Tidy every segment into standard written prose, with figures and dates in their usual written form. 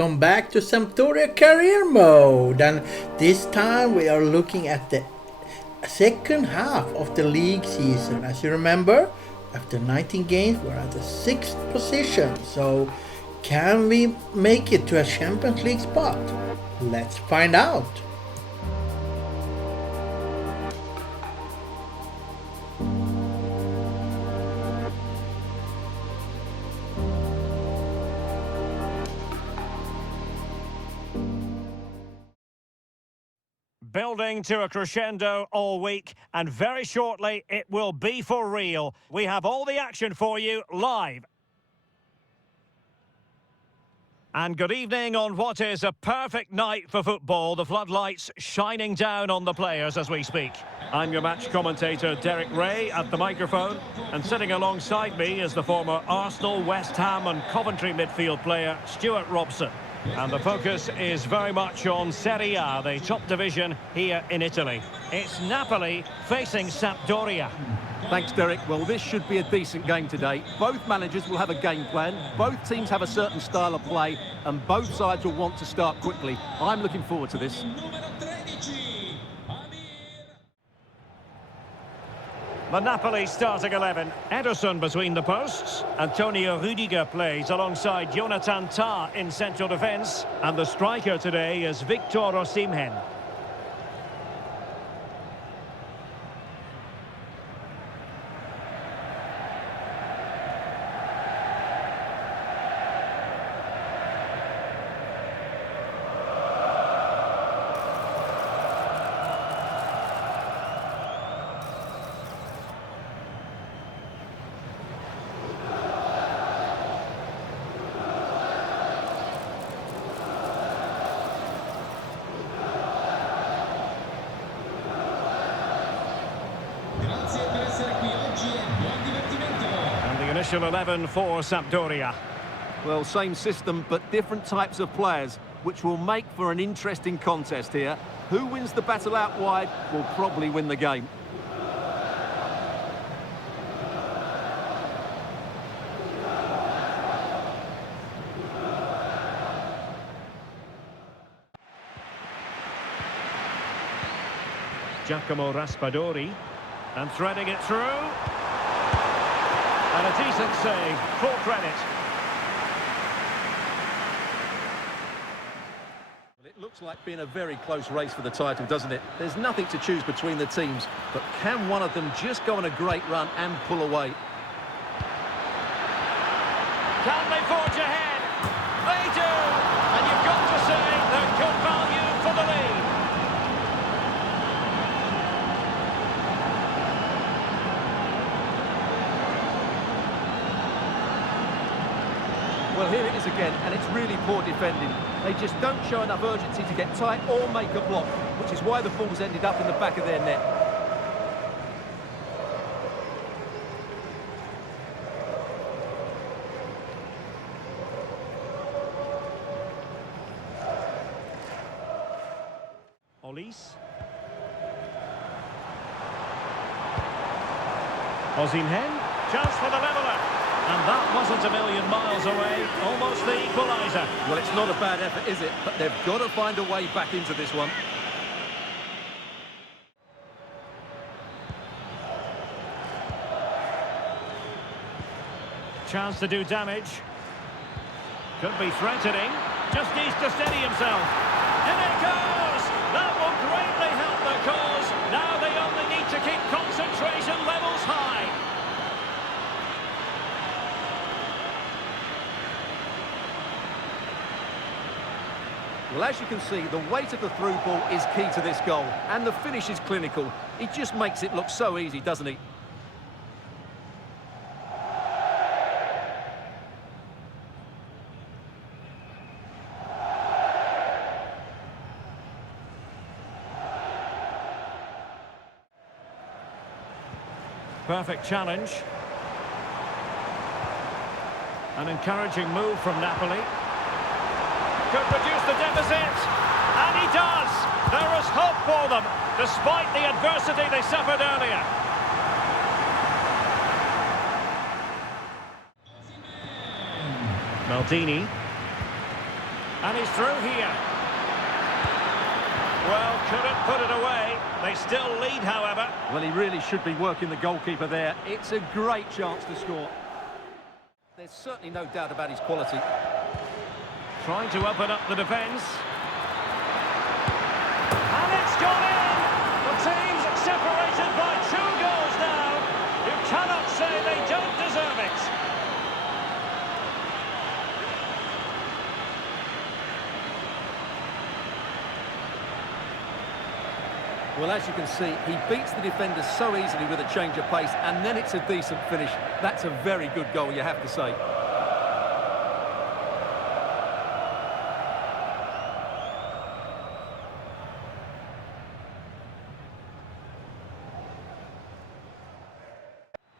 welcome back to Sampdoria Career Mode, and this time we are looking at the second half of the league season. As you remember, after 19 games we're at the 6th position, so can we make it to a Champions League spot? Let's find out. Building to a crescendo all week, and very shortly it will be for real. We have all the action for you live. And good evening on what is a perfect night for football. The floodlights shining down on the players as we speak. I'm your match commentator Derek Ray at the microphone, and sitting alongside me is the former Arsenal, West Ham and Coventry midfield player Stuart Robson. And the focus is very much on Serie A, the top division here in Italy. It's Napoli facing Sampdoria. Thanks, Derek. Well, this should be a decent game today. Both managers will have a game plan, both teams have a certain style of play, and both sides will want to start quickly. I'm looking forward to this. The Napoli starting 11. Ederson between the posts. Antonio Rudiger plays alongside Jonathan Tah in central defence. And the striker today is Victor Osimhen. Initial 11 for Sampdoria. Well, same system, but different types of players, which will make for an interesting contest here. Who wins the battle out wide will probably win the game. Giacomo Raspadori, and threading it through. And a decent save, full credit. Well, it looks like being a very close race for the title, doesn't it? There's nothing to choose between the teams, but can one of them just go on a great run and pull away? Can they forge ahead? They do! And you've got to say they're good value for the lead. Well, here it is again, and it's really poor defending. They just don't show enough urgency to get tight or make a block, which is why the ball's ended up in the back of their net. Olise. Osimhen, chance for the leveller. And that wasn't a million miles away, almost the equaliser. Well, it's not a bad effort, is it? But they've got to find a way back into this one. Chance to do damage. Could be threatening. Just needs to steady himself. In it goes! That will greatly help the cause. Now they only need to keep concentration levels high. Well, as you can see, the weight of the through ball is key to this goal, and the finish is clinical. He just makes it look so easy, doesn't he? Perfect challenge. An encouraging move from Napoli. Could reduce the deficit, and he does. There is hope for them, despite the adversity they suffered earlier. Maldini. And he's through here. Well, couldn't put it away. They still lead, however. Well, he really should be working the goalkeeper there. It's a great chance to score. There's certainly no doubt about his quality. Trying to open up the defence. And it's gone in! The team's separated by 2 goals now. You cannot say they don't deserve it. Well, as you can see, he beats the defender so easily with a change of pace, and then it's a decent finish. That's a very good goal, you have to say.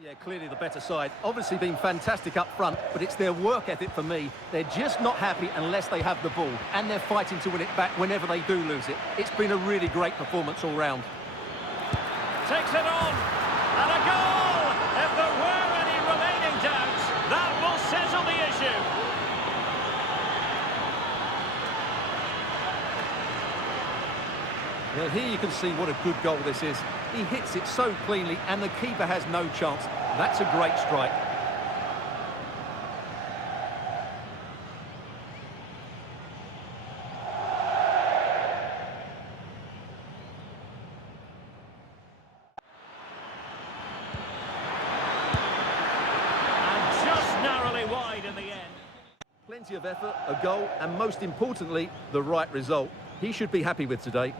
Yeah, clearly the better side. Obviously been fantastic up front, but it's their work ethic for me. They're just not happy unless they have the ball, and they're fighting to win it back whenever they do lose it. It's been a really great performance all round. Takes it on, and a goal! If there were any remaining doubts, that will settle the issue. Well, here you can see what a good goal this is. He hits it so cleanly, and the keeper has no chance. That's a great strike. And just narrowly wide in the end. Plenty of effort, a goal, and most importantly, the right result. He should be happy with today.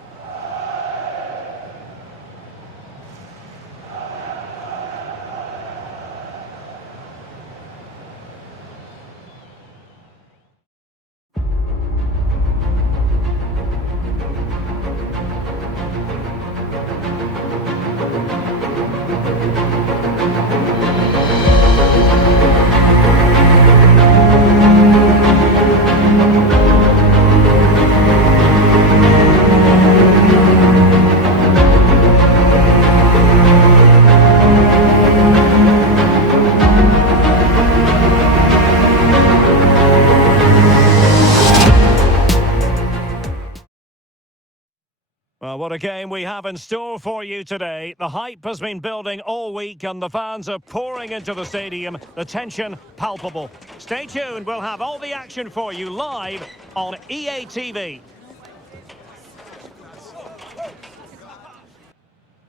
Well, what a game we have in store for you today. The hype has been building all week and the fans are pouring into the stadium. The tension palpable. Stay tuned, we'll have all the action for you live on EA TV.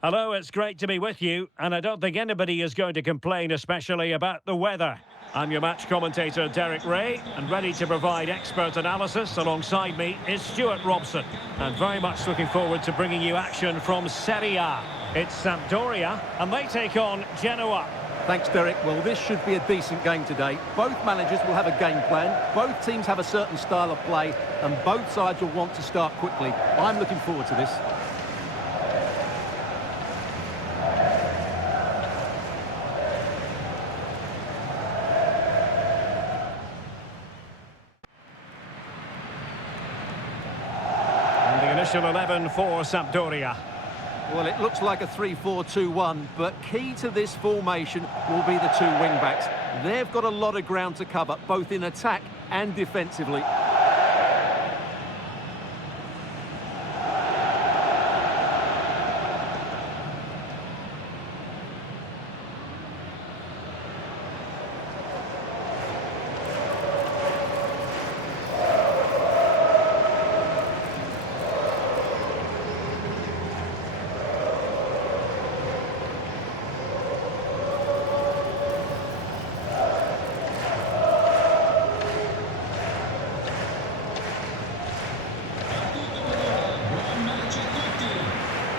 Hello, it's great to be with you, and I don't think anybody is going to complain, especially about the weather. I'm your match commentator, Derek Ray, and ready to provide expert analysis. Alongside me is Stuart Robson, and very much looking forward to bringing you action from Serie A. It's Sampdoria, and they take on Genoa. Thanks, Derek. Well, this should be a decent game today. Both managers will have a game plan. Both teams have a certain style of play, and both sides will want to start quickly. I'm looking forward to this. Initial 11 for Sampdoria. Well, it looks like a 3-4-2-1, but key to this formation will be the 2 wing-backs. They've got a lot of ground to cover, both in attack and defensively.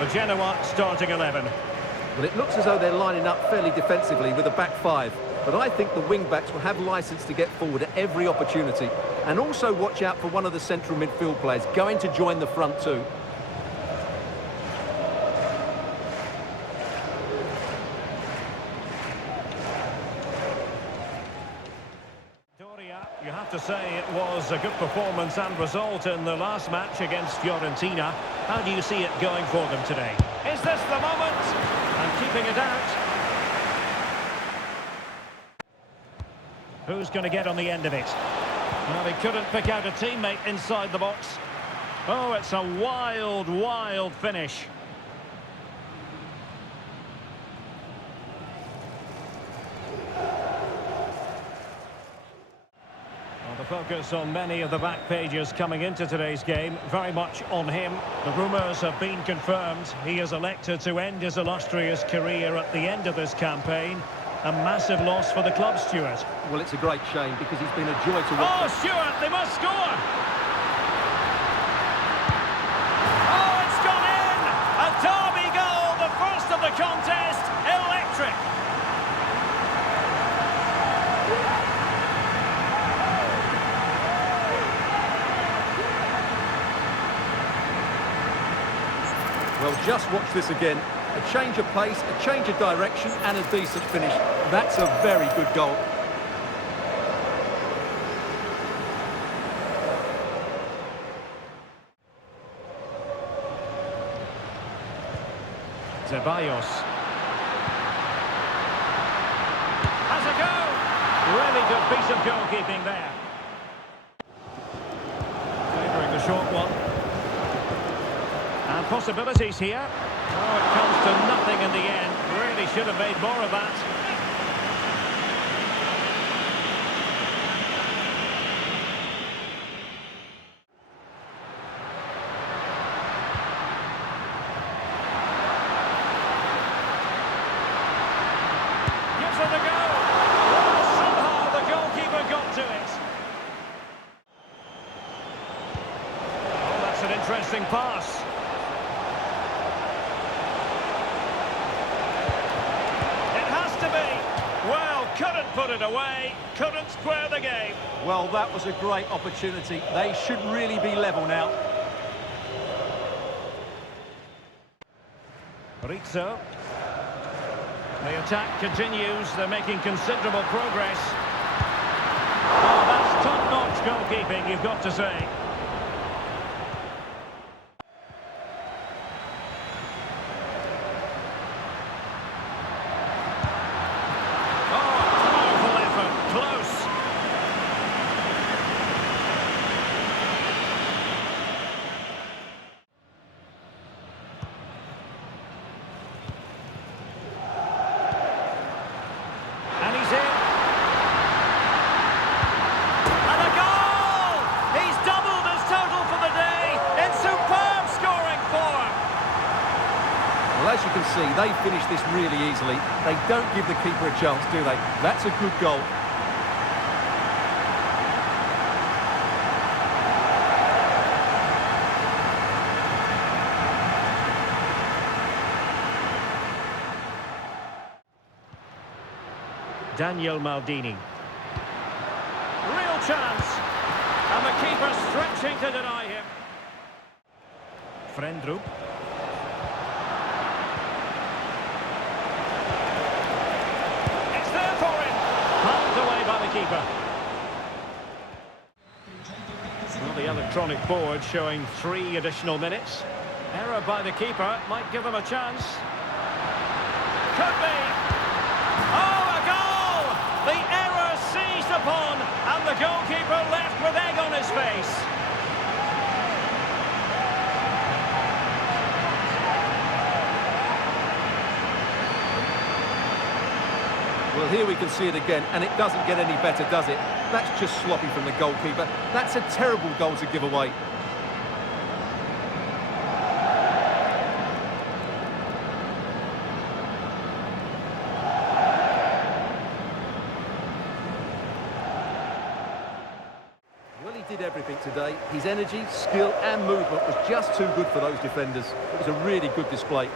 The Genoa starting 11. Well, it looks as though they're lining up fairly defensively with a back 5. But I think the wing-backs will have licence to get forward at every opportunity. And also watch out for one of the central midfield players going to join the front 2. Doria, you have to say it was a good performance and result in the last match against Fiorentina. How do you see it going for them today? Is this the moment? And keeping it out. Who's going to get on the end of it? Well, he couldn't pick out a teammate inside the box. Oh, it's a wild, wild finish. The focus on many of the back pages coming into today's game, very much on him. The rumours have been confirmed. He has elected to end his illustrious career at the end of this campaign. A massive loss for the club, Stuart. Well, it's a great shame because he's been a joy to watch. Oh, Stuart, they must score! Oh, it's gone in! A derby goal, the first of the contest, electric! Well, just watch this again. A change of pace, a change of direction, and a decent finish. That's a very good goal. Ceballos. Has a go! Really good piece of goalkeeping there. Favouring the short one. And possibilities here. Oh, it comes to nothing in the end. Really should have made more of that. Gives it a go. Oh, somehow the goalkeeper got to it. Oh, that's an interesting pass. Couldn't put it away, couldn't square the game. Well, that was a great opportunity. They should really be level now. Rizzo. The attack continues, they're making considerable progress. Oh, that's top-notch goalkeeping, you've got to say. As you can see, they finish this really easily. They don't give the keeper a chance, do they? That's a good goal. Daniel Maldini. Real chance. And the keeper stretching to deny him. Frendrup. Keeper. Well, the electronic board showing 3 additional minutes. Error by the keeper might give him a chance. Could be. Oh, a goal! The error seized upon, and the goalkeeper left with egg on his face. Well, here we can see it again, and it doesn't get any better, does it? That's just sloppy from the goalkeeper. That's a terrible goal to give away. Well, he did everything today. His energy, skill and movement was just too good for those defenders. It was a really good display.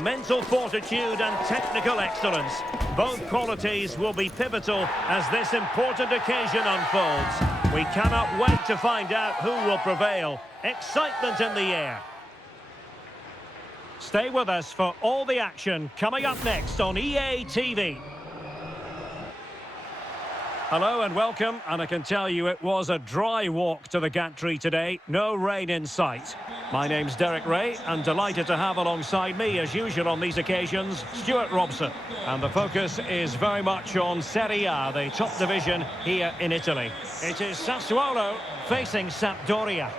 Mental fortitude and technical excellence. Both qualities will be pivotal as this important occasion unfolds. We cannot wait to find out who will prevail. Excitement in the air. Stay with us for all the action coming up next on EA TV. Hello and welcome, and I can tell you it was a dry walk to the gantry today, no rain in sight. My name's Derek Ray, and delighted to have alongside me, as usual on these occasions, Stuart Robson. And the focus is very much on Serie A, the top division here in Italy. It is Sassuolo facing Sampdoria.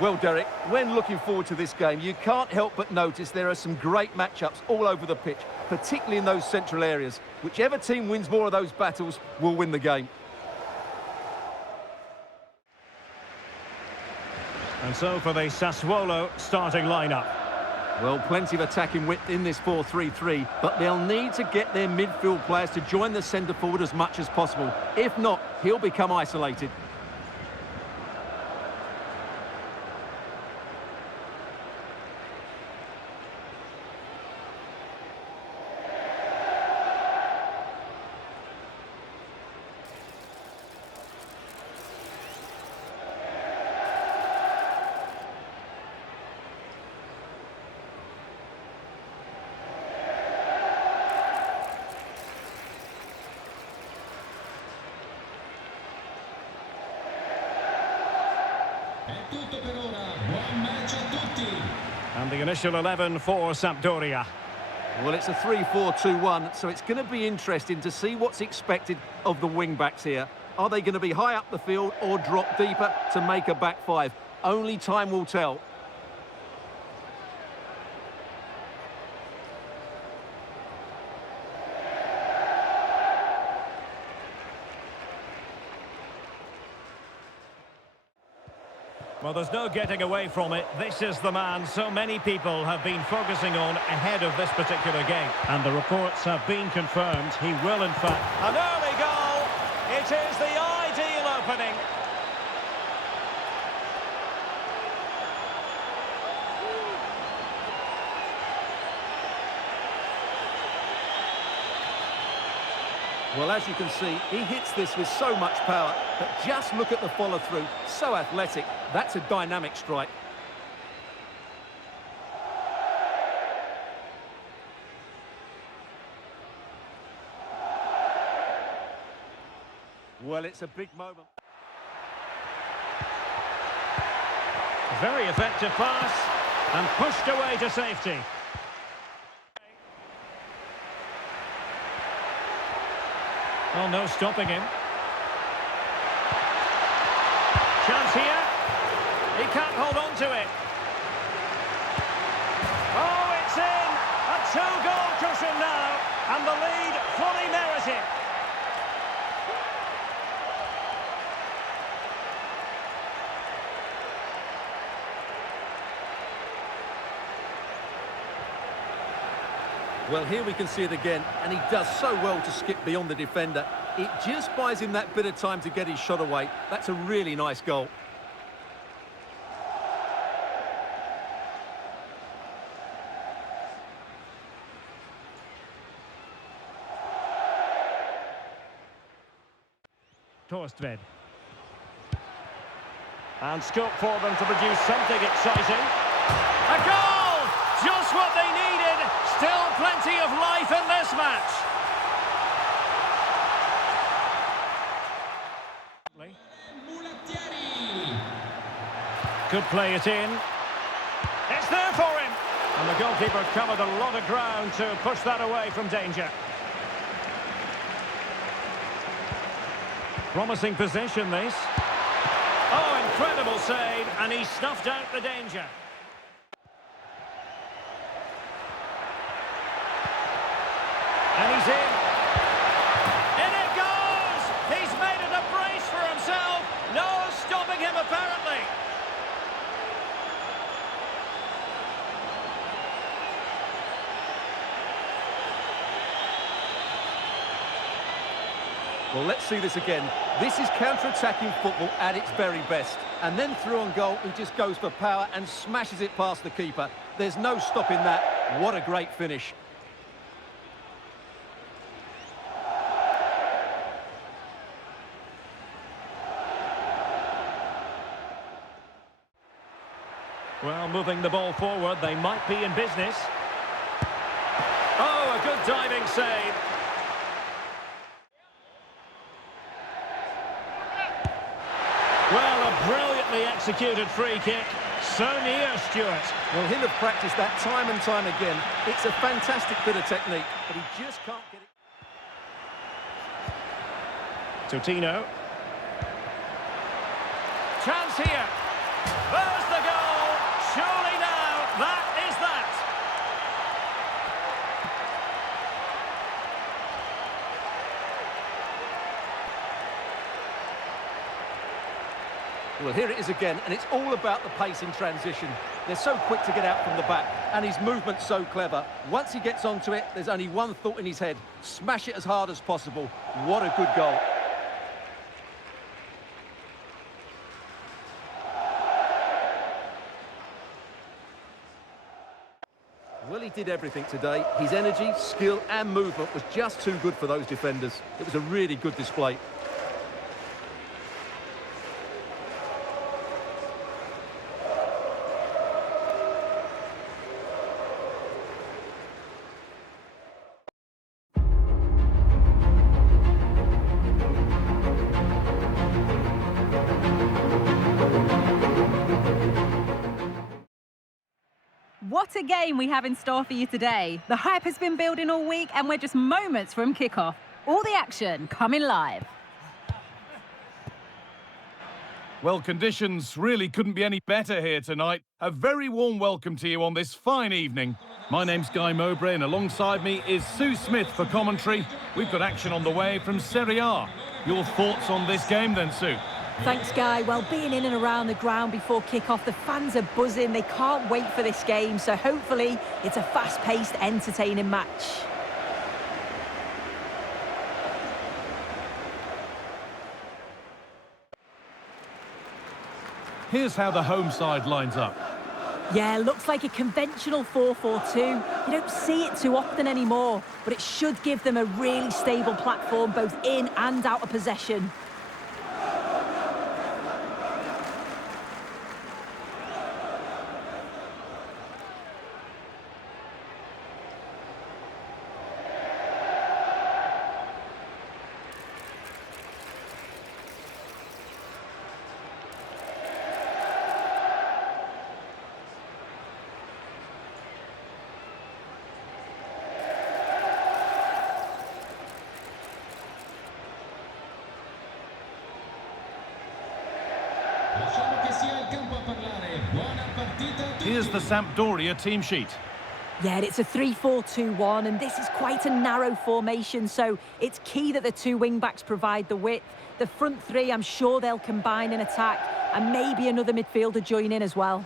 Well, Derek, when looking forward to this game, you can't help but notice there are some great matchups all over the pitch, particularly in those central areas. Whichever team wins more of those battles will win the game. And so for the Sassuolo starting lineup. Well, plenty of attacking width in this 4-3-3, but they'll need to get their midfield players to join the centre forward as much as possible. If not, he'll become isolated. And the initial 11 for Sampdoria. Well, it's a 3-4-2-1, so it's going to be interesting to see what's expected of the wing-backs here. Are they going to be high up the field or drop deeper to make a back five? Only time will tell. Well, there's no getting away from it. This is the man so many people have been focusing on ahead of this particular game. And the reports have been confirmed. He will, in fact. An early goal! It is the ideal opening. Well, as you can see, he hits this with so much power, but just look at the follow-through. So athletic. That's a dynamic strike. Well, it's a big moment. Very effective pass, and pushed away to safety. Oh, no stopping him. Chance here. He can't hold on to it. Oh, it's in! A two-goal cushion now, and the lead fully merited. Well, here we can see it again, and he does so well to skip beyond the defender. It just buys him that bit of time to get his shot away. That's a really nice goal. Torstved. And scope for them to produce something exciting. A goal! Just what they needed! Still plenty of life in this match. Could play it in. It's there for him! And the goalkeeper covered a lot of ground to push that away from danger. Promising position, this. Oh, incredible save, and he snuffed out the danger. And he's in. In it goes! He's made it a brace for himself. No stopping him, apparently. Well, let's see this again. This is counter-attacking football at its very best. And then through on goal, he just goes for power and smashes it past the keeper. There's no stopping that. What a great finish. Well, moving the ball forward, they might be in business. diving save. Well, a brilliantly executed free kick. So near, Stuart. Well, he'll have practiced that time and time again. It's a fantastic bit of technique, but he just can't get it. Totino. Chance here. There's the goal. Surely now, that is that. Well, here it is again, and it's all about the pace in transition. They're so quick to get out from the back, and his movement's so clever. Once he gets onto it, there's only one thought in his head. Smash it as hard as possible. What a good goal. Well, he did everything today. His energy, skill and movement was just too good for those defenders. It was a really good display. What a game we have in store for you today. The hype has been building all week and we're just moments from kickoff. All the action coming live. Well, conditions really couldn't be any better here tonight. A very warm welcome to you on this fine evening. My name's Guy Mowbray and alongside me is Sue Smith for commentary. We've got action on the way from Serie A. Your thoughts on this game then, Sue? Thanks, Guy. Well, being in and around the ground before kick-off, the fans are buzzing. They can't wait for this game, so hopefully it's a fast-paced, entertaining match. Here's how the home side lines up. Yeah, looks like a conventional 4-4-2. You don't see it too often anymore, but it should give them a really stable platform, both in and out of possession. Here's the Sampdoria team sheet. Yeah, it's a 3-4-2-1, and this is quite a narrow formation, so it's key that the two wing-backs provide the width. The front three, I'm sure they'll combine in attack, and maybe another midfielder join in as well.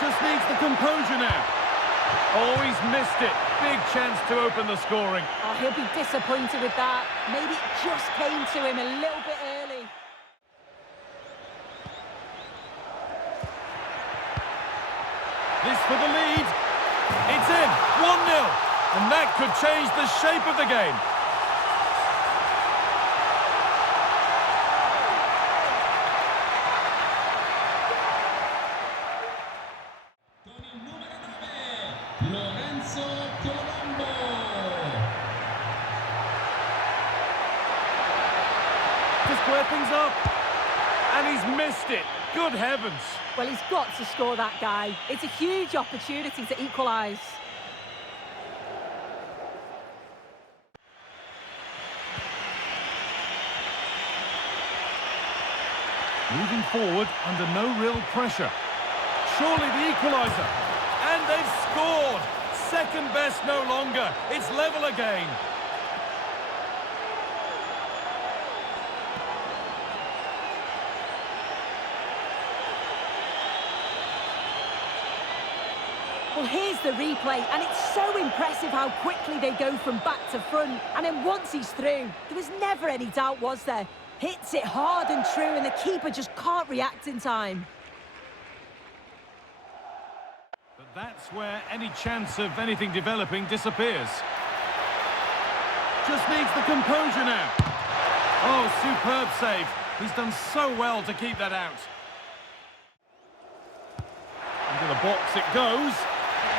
Just needs the composure now. Oh, he's missed it. Big chance to open the scoring. Oh, he'll be disappointed with that. Maybe it just came to him a little bit early. This for the lead. It's in. 1-0. And that could change the shape of the game. To square things up. And he's missed it. Good heavens. Well, he's got to score that guy. It's a huge opportunity to equalise. Moving forward under no real pressure. Surely the equaliser. And they've scored. Second best no longer. It's level again. Well, here's the replay, and it's so impressive how quickly they go from back to front. And then once he's through, there was never any doubt, was there? Hits it hard and true, and the keeper just can't react in time. But that's where any chance of anything developing disappears. Just needs the composure now. Oh, superb save. He's done so well to keep that out. Into the box it goes.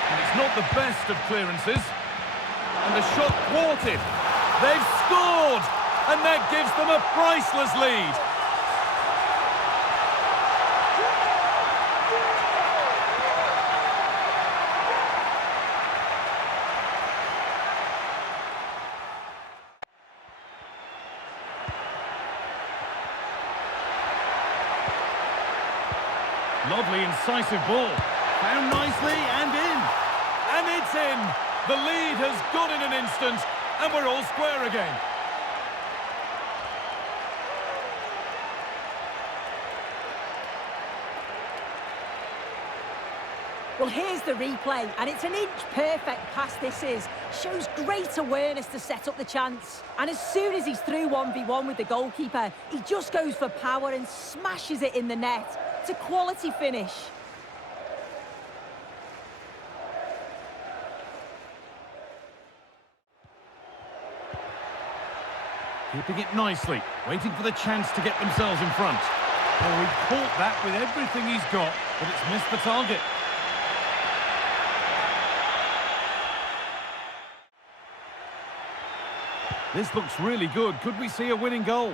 And it's not the best of clearances. And the shot thwarted. They've scored! And that gives them a priceless lead. Lovely, incisive ball. Found nicely and in. And it's in. The lead has gone in an instant, and we're all square again. Well, here's the replay, and it's an inch-perfect pass this is. Shows great awareness to set up the chance. And as soon as he's through 1v1 with the goalkeeper, he just goes for power and smashes it in the net. It's a quality finish. Keeping it nicely, waiting for the chance to get themselves in front. Oh, he caught that with everything he's got, but it's missed the target. This looks really good. Could we see a winning goal?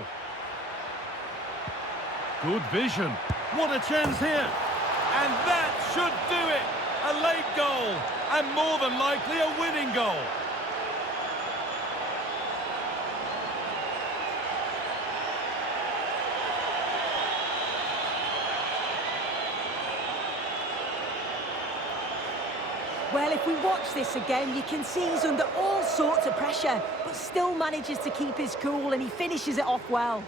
Good vision. What a chance here. And that should do it. A late goal. And more than likely a winning goal. Well, if we watch this again, you can see he's under all sorts of pressure, but still manages to keep his cool, and he finishes it off well.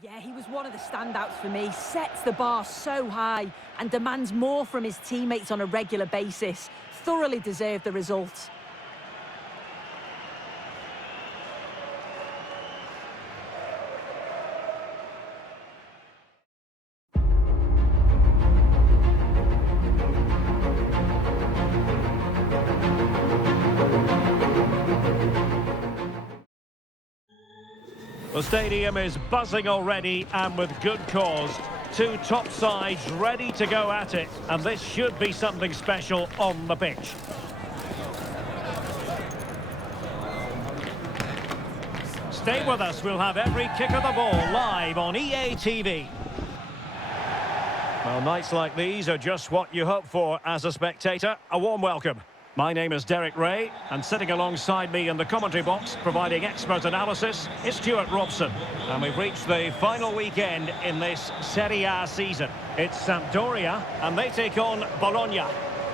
Yeah, he was one of the standouts for me. Sets the bar so high and demands more from his teammates on a regular basis. Thoroughly deserved the result. The stadium is buzzing already, and with good cause. Two top sides ready to go at it, and this should be something special on the pitch. Stay with us, we'll have every kick of the ball live on EA TV. Well, nights like these are just what you hope for as a spectator. A warm welcome. My name is Derek Ray, and sitting alongside me in the commentary box, providing expert analysis, is Stuart Robson. And we've reached the final weekend in this Serie A season. It's Sampdoria, and they take on Bologna.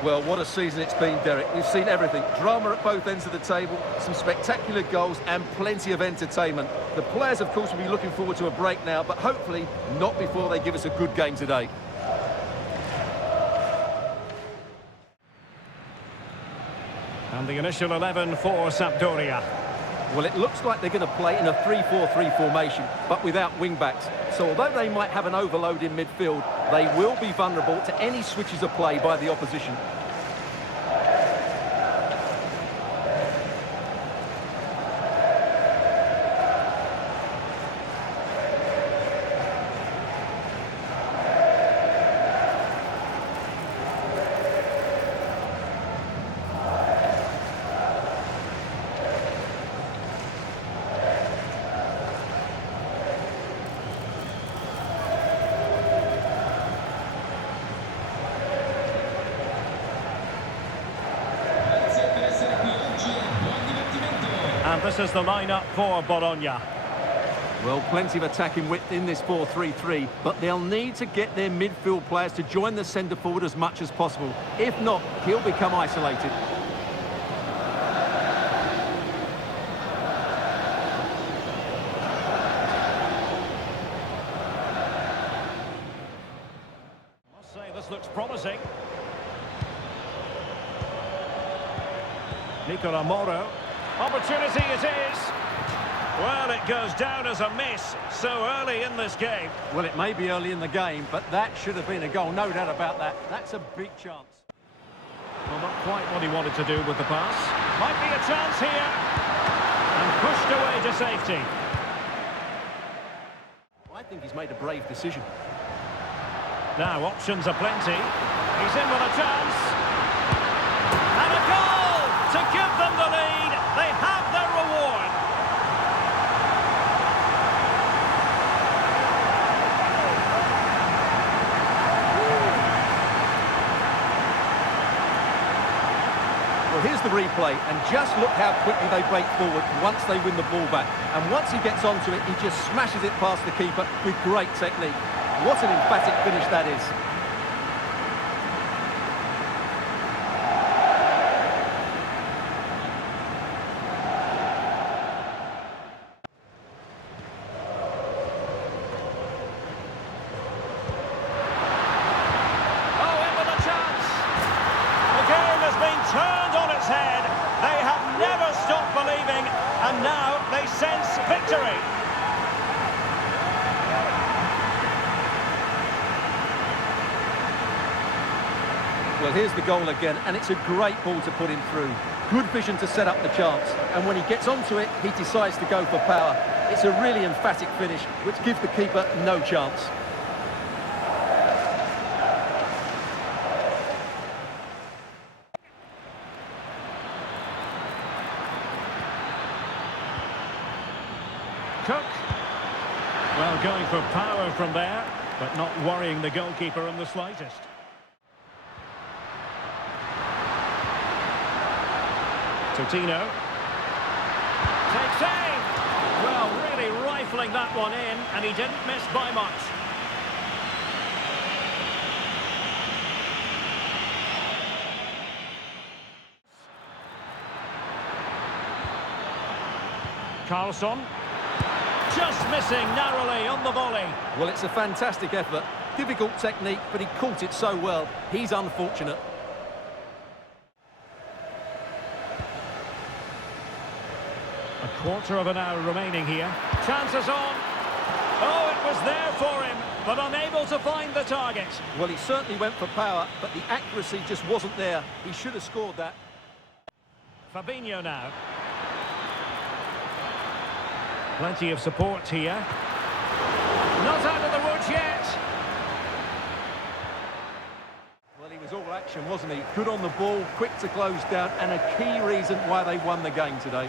Well, what a season it's been, Derek. We've seen everything. Drama at both ends of the table, some spectacular goals and plenty of entertainment. The players, of course, will be looking forward to a break now, but hopefully not before they give us a good game today. And the initial 11 for Sampdoria. Well, it looks like they're going to play in a 3-4-3 formation, but without wing-backs. So although they might have an overload in midfield, they will be vulnerable to any switches of play by the opposition. And this is the lineup for Bologna. Well, plenty of attacking width in this 4-3-3, but they'll need to get their midfield players to join the centre forward as much as possible. If not, he'll become isolated. I must say, this looks promising. Nicola Moro. Opportunity it is. Well, it goes down as a miss so early in this game. Well, it may be early in the game, but that should have been a goal, no doubt about that. That's a big chance. Well, not quite what he wanted to do with the pass. Might be a chance here. And pushed away to safety. I think he's made a brave decision. Now, options are plenty. He's in with a chance. And a goal to give them the lead. They have their reward. Well, here's the replay, and just look how quickly they break forward once they win the ball back. And once he gets onto it, he just smashes it past the keeper with great technique. What an emphatic finish that is. Oh, in with a chance. The game has been turned on its head. They have never stopped believing, and now they sense victory. Well, here's the goal again, and it's a great ball to put him through. Good vision to set up the chance, and when he gets onto it, he decides to go for power. It's a really emphatic finish, which gives the keeper no chance. Cook. Well, going for power from there, but not worrying the goalkeeper in the slightest. Totino. Takes aim. Well, really rifling that one in, and he didn't miss by much. Carlson. Just missing narrowly on the volley. Well, it's a fantastic effort. Difficult technique, but he caught it so well. He's unfortunate. A quarter of an hour remaining here. Chances on. Oh, it was there for him, but unable to find the target. Well, he certainly went for power, but the accuracy just wasn't there. He should have scored that. Fabinho now. Plenty of support here. Not out of the woods yet. Well, he was all action, wasn't he? Good on the ball, quick to close down, and a key reason why they won the game today.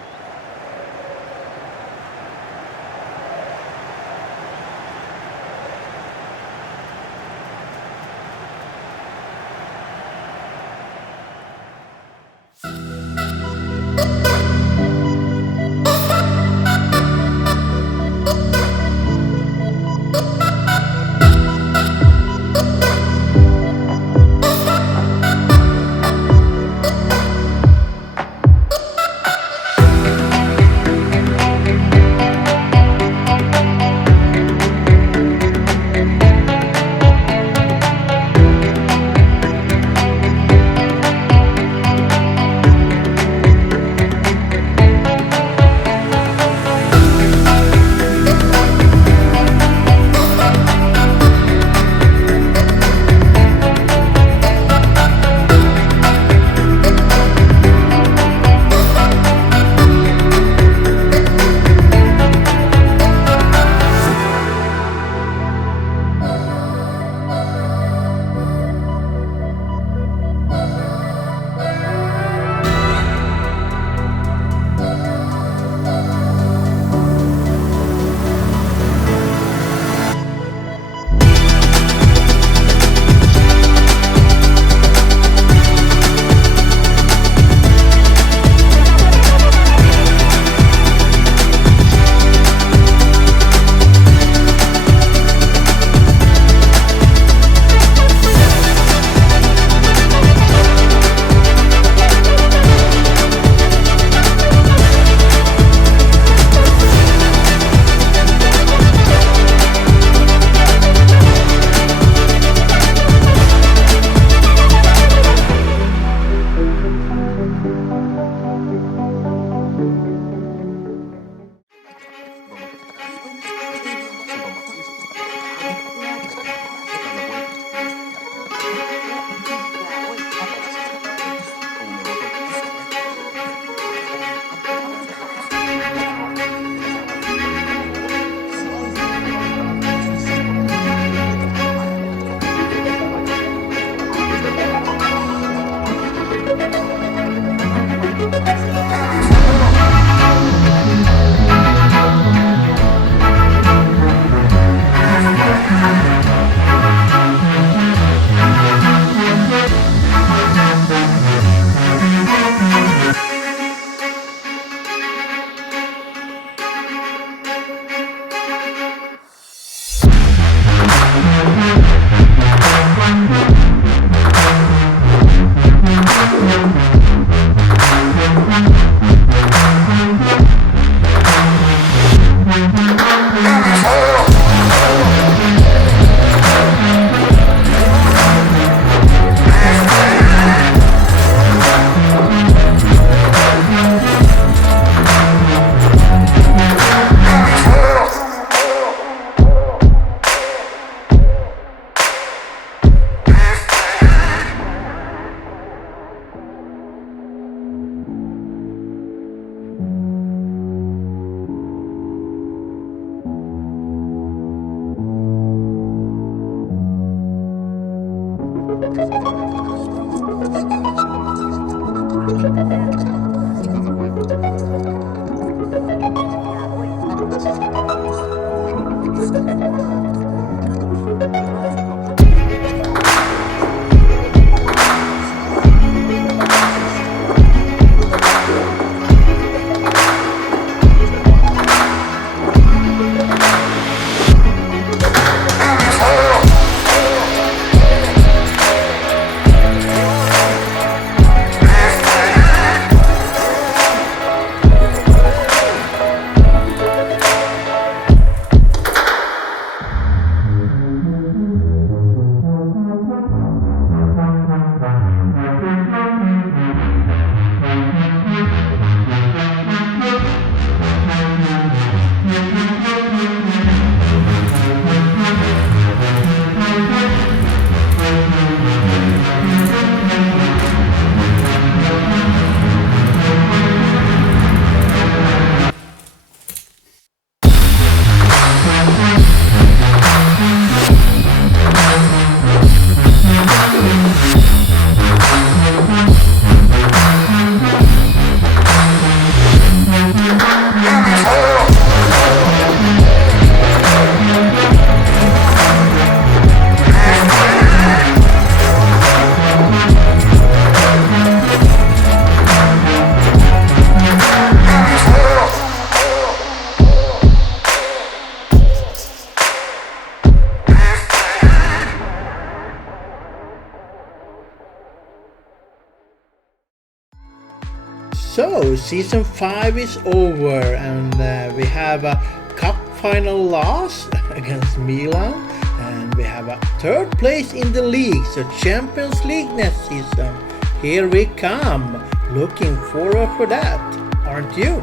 So, season 5 is over and we have a cup final loss against Milan and we have a third place in the league, so Champions League next season. Here we come. Looking forward for that, aren't you?